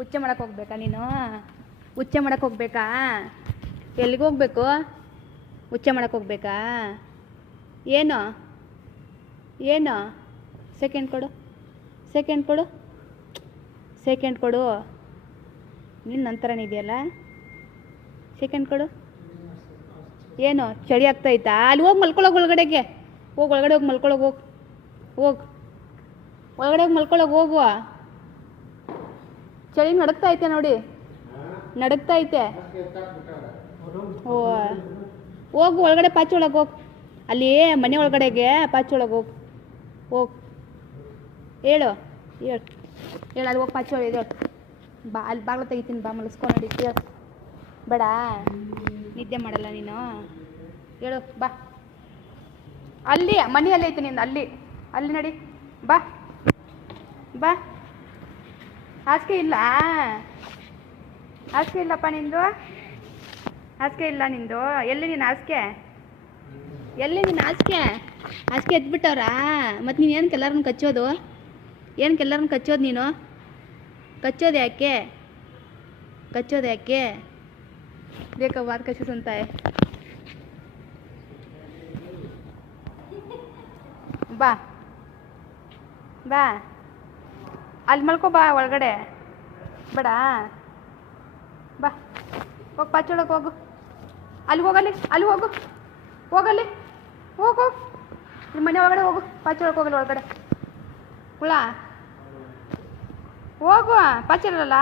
ಹುಚ್ಚೆ ಮಾಡಕ್ಕೆ ಹೋಗ್ಬೇಕಾ ನೀನು? ಹುಚ್ಚೆ ಮಾಡಕ್ಕೆ ಹೋಗ್ಬೇಕಾ? ಎಲ್ಲಿಗೆ ಹೋಗ್ಬೇಕು? ಹುಚ್ಚೆ ಮಾಡಕ್ಕೆ ಹೋಗ್ಬೇಕಾ? ಏನು ಏನು? ಸೆಕೆಂಡ್ ಕೊಡು, ಸೆಕೆಂಡ್ ಕೊಡು, ಸೆಕೆಂಡ್ ಕೊಡು. ನೀನು ನಂತರನೇ ಇದೆಯಲ್ಲ, ಸೆಕೆಂಡ್ ಕೊಡು. ಏನು ಚಳಿ ಆಗ್ತಾಯ್ತಾ? ಅಲ್ಲಿ ಹೋಗಿ ಮಲ್ಕೊಳ್ಳೋಗಿ ಒಳಗಡೆಗೆ ಹೋಗಿ, ಒಳಗಡೆ ಹೋಗಿ ಮಲ್ಕೊಳ್ಳೋಗಿ ಹೋಗಿ, ಹೋಗಿ ಒಳಗಡೆ ಹೋಗಿ ಮಲ್ಕೊಳ್ಳೋಗಿ ಹೋಗುವ. ಚಳಿ ನಡುಗ್ತಾ ಐತೆ ನೋಡಿ, ನಡುಗ್ತಾ ಐತೆ. ಓ ಹೋಗು ಒಳಗಡೆ, ಪಾಚಿ ಒಳಗೆ ಹೋಗಿ. ಅಲ್ಲಿ ಮನೆ ಒಳಗಡೆಗೆ ಪಾಚಿ ಒಳಗೆ ಹೋಗಿ, ಹೋಗಿ ಹೇಳು, ಹೇಳು ಹೇಳು. ಅಲ್ಲಿ ಹೋಗಿ ಪಾಚಿ ಒಳಗೆ ಹೇಳು. ಬಾ, ಅಲ್ಲಿ ಬಾಗಿಲು ತೆಗಿತೀನಿ, ಬಾ ಮಲಸ್ಕೊಂಡು ನೋಡಿ. ಹೇಳು, ಬೇಡ ನಿದ್ದೆ ಮಾಡಲ್ಲ ನೀನು? ಹೇಳು ಬಾ. ಅಲ್ಲಿ ಮನೆಯಲ್ಲಿ ಐತೆ ನಿಂದು, ಅಲ್ಲಿ ಅಲ್ಲಿ ನಡಿ, ಬಾ ಬಾ. ಹಾಸಿಗೆ ಇಲ್ಲ, ಹಾಸಿಗೆ ಇಲ್ಲಪ್ಪ ನಿಂದು, ಹಾಸಿಗೆ ಇಲ್ಲ ನಿಂದು. ಎಲ್ಲಿ ನೀನು ಹಾಸಿಗೆ? ಎಲ್ಲಿ ನೀನು ಹಾಸಿಗೆ? ಹಾಸಿಗೆ ಎದ್ಬಿಟ್ಟವ್ರಾ? ಮತ್ತು ನೀನು ಏನಕ್ಕೆ ಎಲ್ಲರನ್ನ ಕಚ್ಚೋದು? ಏನಕ್ಕೆ ಎಲ್ಲರನ್ನ ಕಚ್ಚೋದು ನೀನು? ಕಚ್ಚೋದು ಯಾಕೆ? ಕಚ್ಚೋದು ಯಾಕೆ? ಬೇಕಾ ಬಾತ್ ಕಚ್ಚೋದಂತಾಯ? ಬಾ ಬಾ, ಅಲ್ಲಿ ಮಲ್ಕೋ ಬಾ ಒಳಗಡೆ. ಬೇಡ, ಬಾ ಹೋಗಿ ಪಾಚೊಳಗೆ ಹೋಗು. ಅಲ್ಲಿ ಹೋಗಲ್ಲಿ, ಅಲ್ಲಿ ಹೋಗು, ಹೋಗಲ್ಲಿ ಹೋಗು. ನಿಮ್ಮ ಮನೆ ಒಳಗಡೆ ಹೋಗು, ಪಾಚೊಳಗೆ ಹೋಗಲ್ಲ ಒಳಗಡೆ. ಹುಳ ಹೋಗು, ಪಾಚಿರಲ್ಲ.